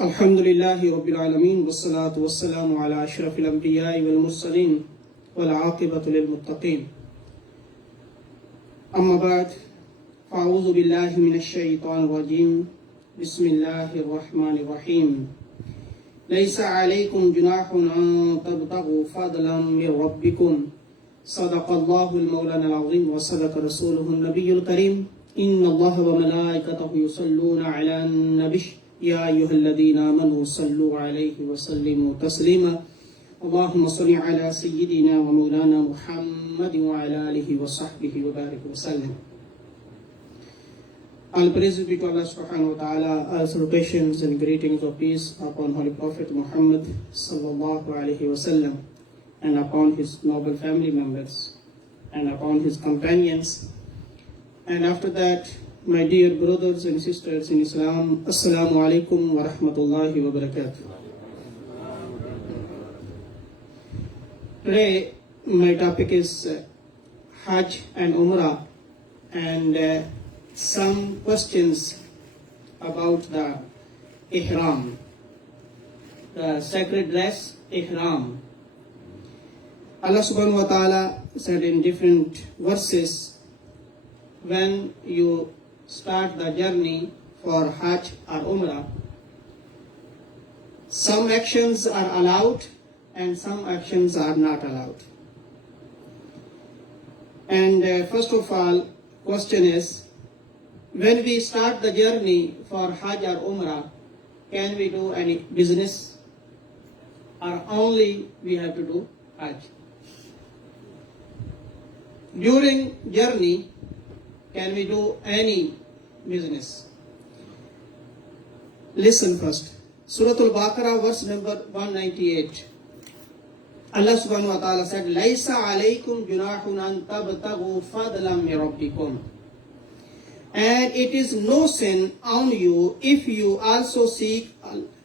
الحمد لله رب العالمين والصلاة والسلام على أشرف الأنبياء والمرسلين والعاقبة للمتقين أما بعد فأعوذ بالله من الشيطان الرجيم بسم الله الرحمن الرحيم ليس عليكم جناح أن تبتغوا فضلا من ربكم صدق الله المولانا العظيم وصدق رسوله النبي الكريم إن الله وملائكته يصلون على النبي يا أيها الذين آمنوا صلوا عليه وسلموا تسليما اللهم صل على سيدنا ومولانا محمد وعلى آله وصحبه وبارك وسلم. All praise be to Allah subhanahu wa ta'ala, all salutations and greetings of peace upon Holy Prophet Muhammad sallallahu alayhi wa sallam, and upon his noble family members, and upon his companions. And after that, my dear brothers and sisters in Islam, Assalamu alaikum wa rahmatullahi wa barakatuh. Today, my topic is Hajj and Umra, and some questions about the Ihram, the sacred dress Ihram. Allah subhanahu wa ta'ala said in different verses, when you start the journey for Hajj or Umrah, some actions are allowed and some actions are not allowed. And first of all, question is, when we start the journey for Hajj or Umrah, can we do any business or only we have to do Hajj? During journey, can we do any business? Listen first. Surah Al-Baqarah, verse number 198. Allah subhanahu wa ta'ala said, Laisa alaykum junahun an tabtagu fadlam min rabbikum. And it is no sin on you if you also seek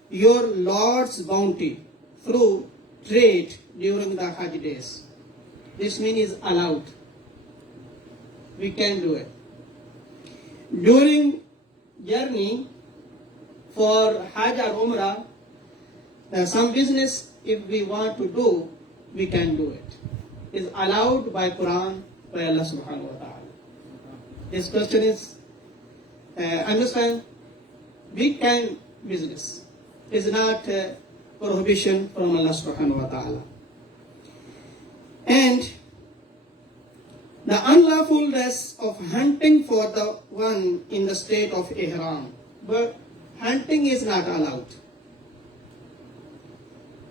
your Lord's bounty through trade during the Hajj days. This means is allowed. We can do it. During journey for Hajj or Umrah, some business if we want to do, we can do it. It's allowed by Quran, by Allah subhanahu wa ta'ala. This question is, understand, we can business. It's not prohibition from Allah subhanahu wa ta'ala. And the unlawfulness of hunting for the one in the state of Ihram. But hunting is not allowed.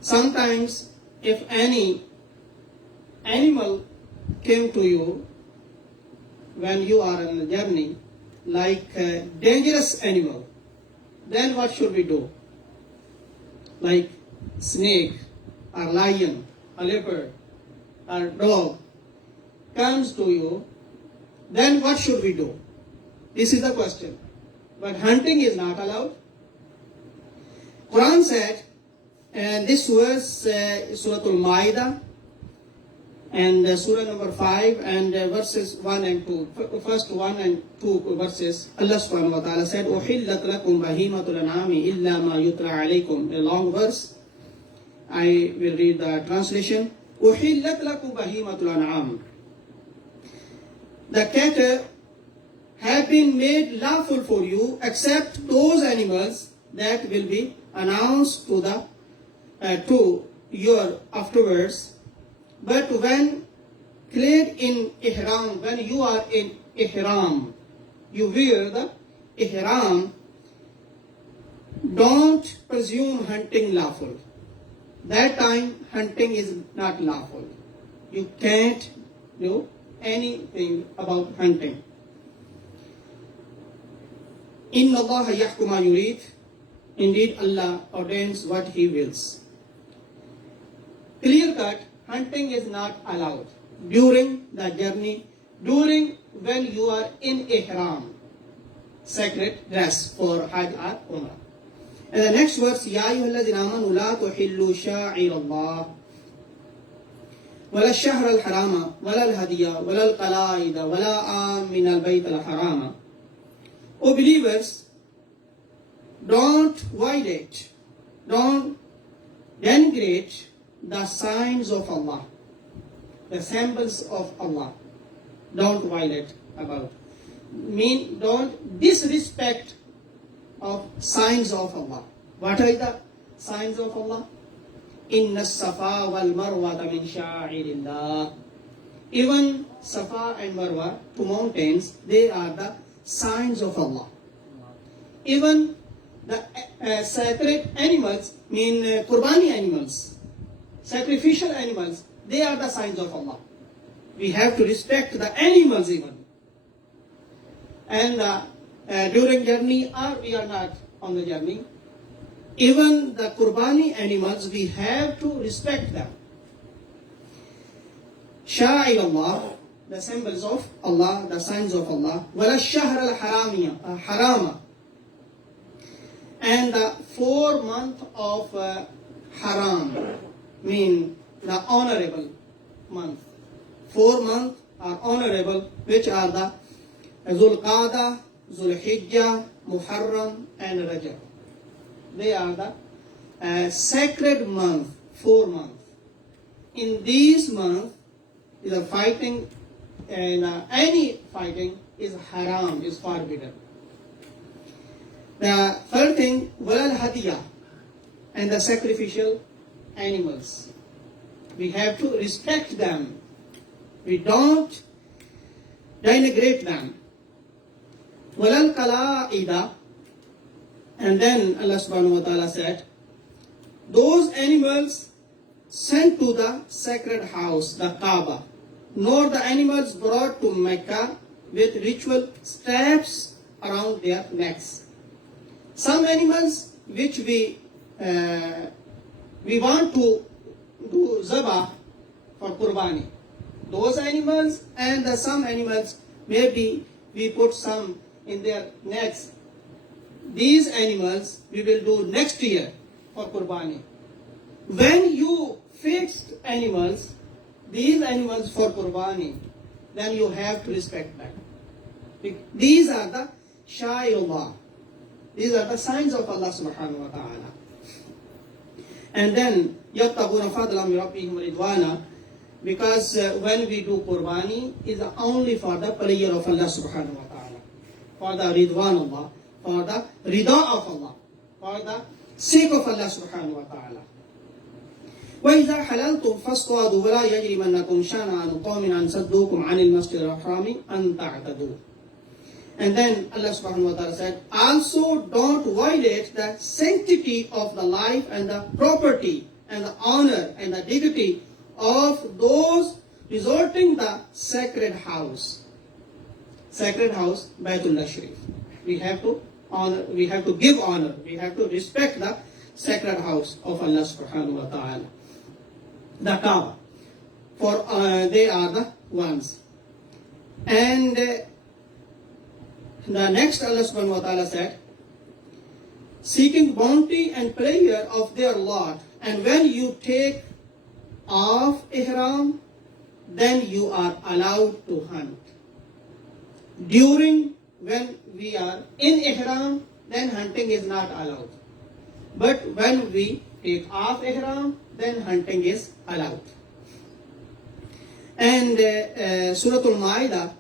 Sometimes if any animal came to you when you are on a journey, like a dangerous animal, then what should we do? Like snake or lion or leopard or dog comes to you, then what should we do? This is the question. But hunting is not allowed. Quran said, and this was Surah Al-Ma'idah, and Surah number 5, and verses 1 and 2. First 1 and 2 verses, Allah subhanahu wa ta'ala said, أُحِلَّتْ لَكُمْ بَهِيمَةُ الْأَنْعَامِ إِلَّا مَا يُتْلَى عَلَيْكُمْ. A long verse. I will read the translation. أُحِلَّتْ لَكُمْ بَهِيمَةُ الْأَنْعَامِ. The cattle have been made lawful for you, except those animals that will be announced to your afterwards. But when clad in Ihram, when you are in Ihram, you wear the Ihram, don't presume hunting lawful. That time hunting is not lawful. You can't do anything about hunting. Inna Allah yahkum ma yurid. Indeed, Allah ordains what He wills. Clear cut, hunting is not allowed during the journey, during when you are in Ihram, sacred dress for Hajj or Umrah. And the next verse, Ya ayyuhalladhina amanu la tuhillu sha'irallah ولا الشهر الحرام ولا الهدي ولا القلائد ولا آمن البيت الحرام. O believers, don't violate, don't denigrate the signs of Allah, the symbols of Allah. Don't violate about. Don't disrespect of signs of Allah. What are the signs of Allah? Inna Safa wal Marwa min sha'irillah. Even Safa and Marwa, two mountains, they are the signs of Allah. Even the sacred animals, qurbani animals, sacrificial animals, they are the signs of Allah. We have to respect the animals even. And during journey, or we are not on the journey, even the qurbani animals, we have to respect them. Sha'ir Allah, the symbols of Allah, the signs of Allah. Wala shahr al-harama. And the 4 months of haram, the honorable month. 4 months are honorable, which are the Dhul Qada, Dhul Hijjah, Muharram, and Rajab. They are the sacred month, 4 months. In these months, the fighting and any fighting is haram, is forbidden. The third thing, walal hadiyah, and the sacrificial animals. We have to respect them. We don't denigrate them. Walal qala'ida, and then Allah subhanahu wa ta'ala said, those animals sent to the sacred house, the Kaaba, nor the animals brought to Mecca with ritual straps around their necks. Some animals which we want to do zabah for qurbani. Those animals and some animals, maybe we put some in their necks. These animals we will do next year for qurbani. When you fixed animals, these animals for qurbani, then you have to respect them. These are the sha'irullah. These are the signs of Allah subhanahu wa ta'ala. And then, يَبْتَغُونَ فَضْلًا مِنْ رَبِّهِمْ وَرِضْوَانًا, because when we do qurbani, is only for the pleasure of Allah subhanahu wa ta'ala, for the ridwan Allah, for the rida of Allah, for the sake of Allah subhanahu wa ta'ala. وَإِذَا حَلَلْتُمْ فَاصْطَادُوا وَلَا يَجْرِمَنَّكُمْ شَنَآنُ قَوْمٍ أَنْ صَدُّوكُمْ عَنِ الْمَسْجِدِ الْحَرَامِ أَنْ تَعْتَدُوا. And then Allah subhanahu wa ta'ala said, also don't violate the sanctity of the life and the property and the honor and the dignity of those resorting the sacred house. Sacred house, Baytullah Sharif. We have to honor, we have to give honor, we have to respect the sacred house of Allah subhanahu wa ta'ala. The Kaaba. For they are the ones. And the next Allah subhanahu wa ta'ala said, seeking bounty and pleasure of their Lord, and when you take off Ihram, then you are allowed to hunt. During when we are in Ihram, then hunting is not allowed. But when we take off Ihram, then hunting is allowed. And Surah Al-Ma'idah,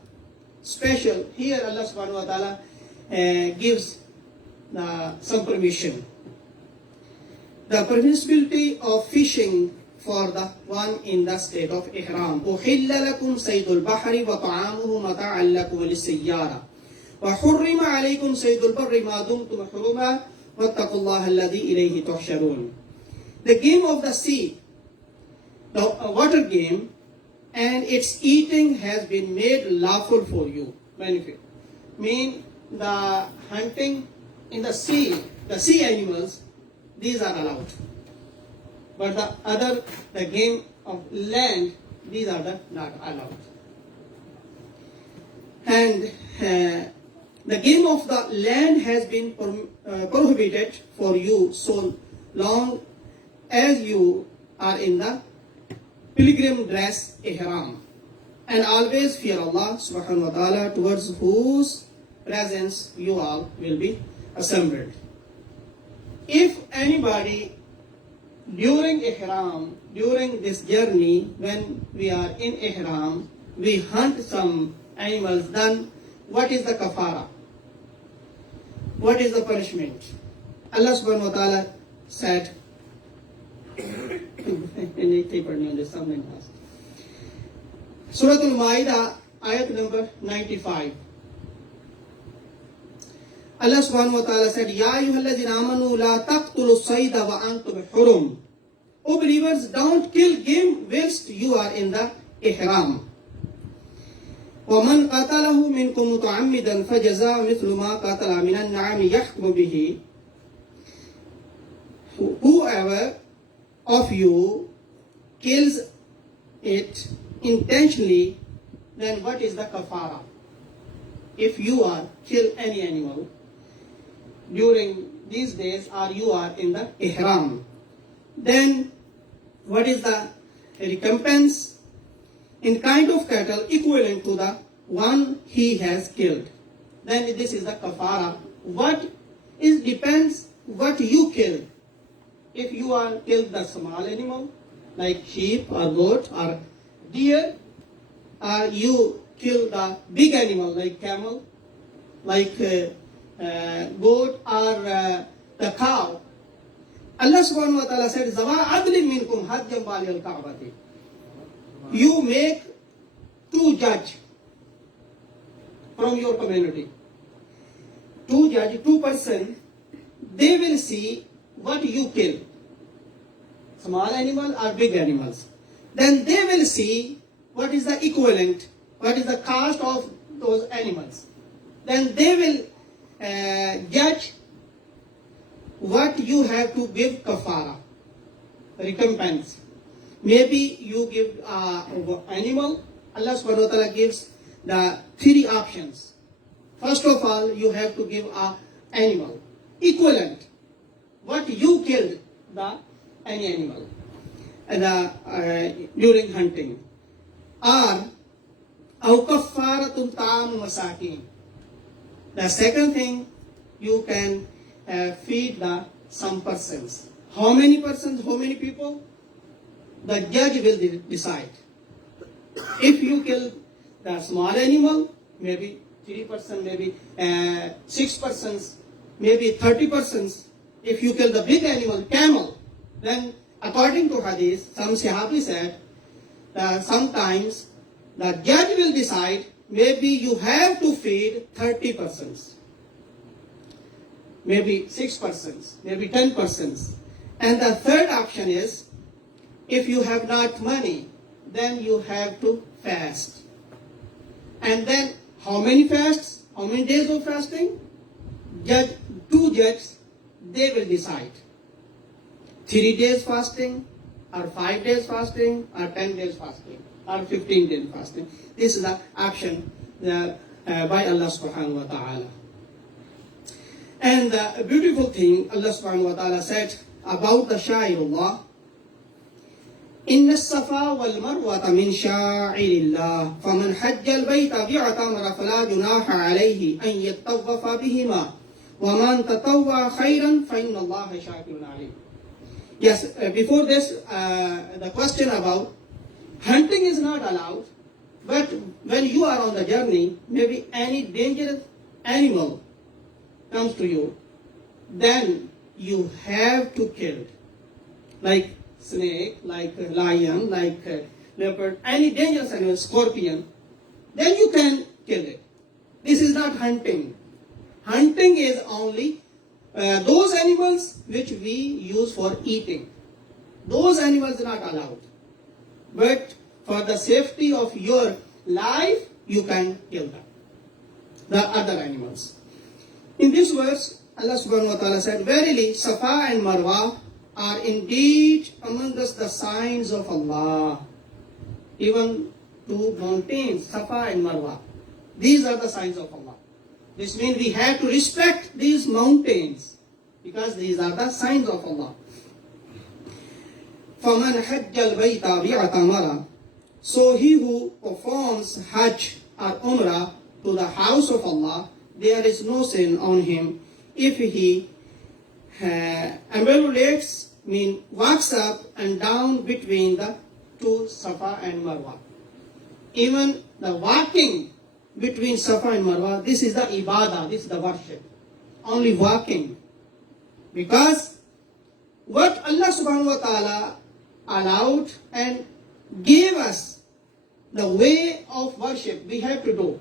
special, here Allah subhanahu wa ta'ala gives some permission. The permissibility of fishing for the one in the state of Ihram. أُحِلَّ لَكُمْ صَيْدُ الْبَحْرِ وَطَعَامُهُ مَتَاعًا لَكُمْ وَلِلسَّيَّارَةِ وَحُرِّمَ عَلَيْكُمْ صَيْدُ الْبَرِّ مَا دُمْتُمْ حُرُمًا وَاتَّقُوا اللَّهَ الَّذِي إِلَيْهِ تُحْشَرُونَ. The game of the sea, the water game, and its eating has been made lawful for you. Benefit. The hunting in the sea animals, these are allowed. But the game of land, these are not allowed. And the game of the land has been prohibited for you so long as you are in the pilgrim dress Ihram, and always fear Allah subhanahu wa ta'ala, towards whose presence you all will be assembled. if anybody during Ihram, during this journey, when we are in Ihram, we hunt some animals, then what is the kafara? What is the punishment? Allah subhanahu wa ta'ala said, Surah Al-Ma'idah, ayat number 95. Allah subhanahu wa ta'ala said, Ya ayyuhalladhina amanu la taqtulu sayda wa antum hurum. O believers, don't kill game whilst you are in the ihram. وَمَنْ قَتَلَهُ مِنْكُمْ مُتَعَمِّدًا فَجَزَاءٌ مِثْلُ مَا قَتَلَ مِنَ النَّعَمِ يَحْكُمُ بِهِ. Whoever of you kills it intentionally, then what is the kafara? If you are kill any animal during these days or you are in the ihram, then what is the recompense? In kind of cattle equivalent to the one he has killed. Then this is the kafara. What is depends what you killed. If you are killed the small animal like sheep or goat or deer, or you kill the big animal like camel, like goat or the cow. Allah subhanahu wa ta'ala said, Zawa adlin minkum hajjam bali al-ka'bati. You make two judge from your community. Two judge, two person, they will see what you kill. Small animal or big animals. Then they will see what is the equivalent, what is the cost of those animals. Then they will judge what you have to give kafara, recompense. Maybe you give animal, Allah subhanahu wa ta'ala gives the three options. First of all, you have to give a animal, equivalent, what you killed any animal during hunting. Or, أَوْ كَفَّارَةٌ طَعَامُ مَسَاكِينَ. The second thing, you can feed some persons. How many persons, how many people? The judge will decide. If you kill the small animal, maybe 3 persons, maybe 6 persons, maybe 30 persons. If you kill the big animal, camel, then according to hadith, some Sahabi said that sometimes the judge will decide maybe you have to feed 30 persons, maybe 6 persons, maybe 10 persons. And the third option is, if you have not money, then you have to fast. And then how many fasts? How many days of fasting? Two judges, they will decide. 3 days fasting, or 5 days fasting, or 10 days fasting, or 15 days fasting. This is the option by Allah subhanahu wa ta'ala. And the beautiful thing Allah subhanahu wa ta'ala said about the Sha'irullah, إن الصفا والمروة من شاعر الله فمن حج البيت واعتمر فلا جناح عليه أن يطوف بهما ومن تطوع خيرا فإن الله شاكر عليم. Yes, before this, the question about hunting is not allowed, but when you are on the journey, maybe any dangerous animal comes to you, then you have to kill it. Like snake, like lion, like leopard, any dangerous animal, scorpion, then you can kill it. This is not hunting. Hunting is only those animals which we use for eating. Those animals are not allowed. But for the safety of your life, you can kill them, the other animals. In this verse, Allah subhanahu wa ta'ala said, Verily, Safa and Marwa are indeed among us the signs of Allah. Even two mountains, Safa and Marwa. These are the signs of Allah. This means we have to respect these mountains because these are the signs of Allah. فَمَنْ حَجَّ الْبَيْتَ وَاعْتَمَرَ. So he who performs Hajj or Umrah to the house of Allah, there is no sin on him if he ambulates, mean walks up and down between the two Safa and Marwa. Even the walking between Safa and Marwa, this is the ibadah, this is the worship. Only walking. Because what Allah subhanahu wa ta'ala allowed and gave us the way of worship we have to do.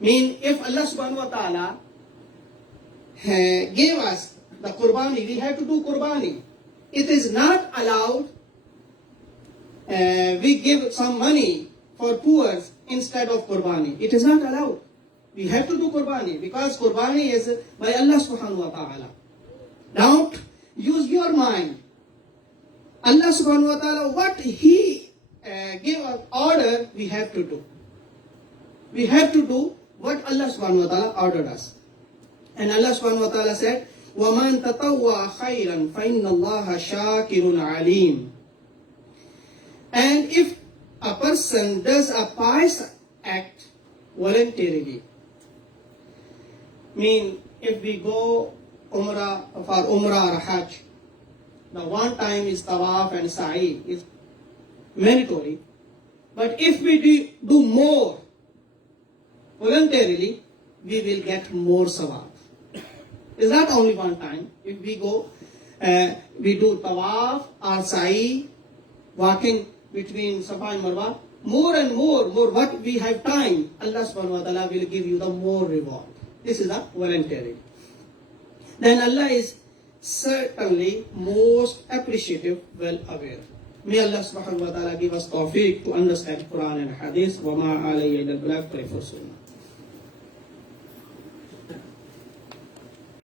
Mean if Allah subhanahu wa ta'ala gave us the qurbani, we have to do qurbani. It is not allowed we give some money for poor instead of qurbani. It is not allowed. We have to do qurbani because qurbani is by Allah subhanahu wa ta'ala. Don't use your mind. Allah subhanahu wa ta'ala, what He gave us order, we have to do. We have to do what Allah subhanahu wa ta'ala ordered us. And Allah subhanahu wa ta'ala said, وَمَنْ تَطَوَّعَ خَيْرًا فَإِنَّ اللَّهَ شَاكِرٌ عَلِيمٌ. And if a person does a pious act voluntarily, mean if we go Umra for Umra or Hajj, the one time is tawaf and sa'i is mandatory. But if we do more voluntarily, we will get more sawab. It's not only one time. If we go, we do tawaf or sa'i, walking between Safa and Marwa, more and more, what we have time, Allah subhanahu wa ta'ala will give you the more reward. This is the voluntary. Then Allah is certainly most appreciative, well aware. May Allah subhanahu wa ta'ala give us tawfiq to understand Quran and Hadith. Wa ma alayya illa al-balagh. Pray for sunnah.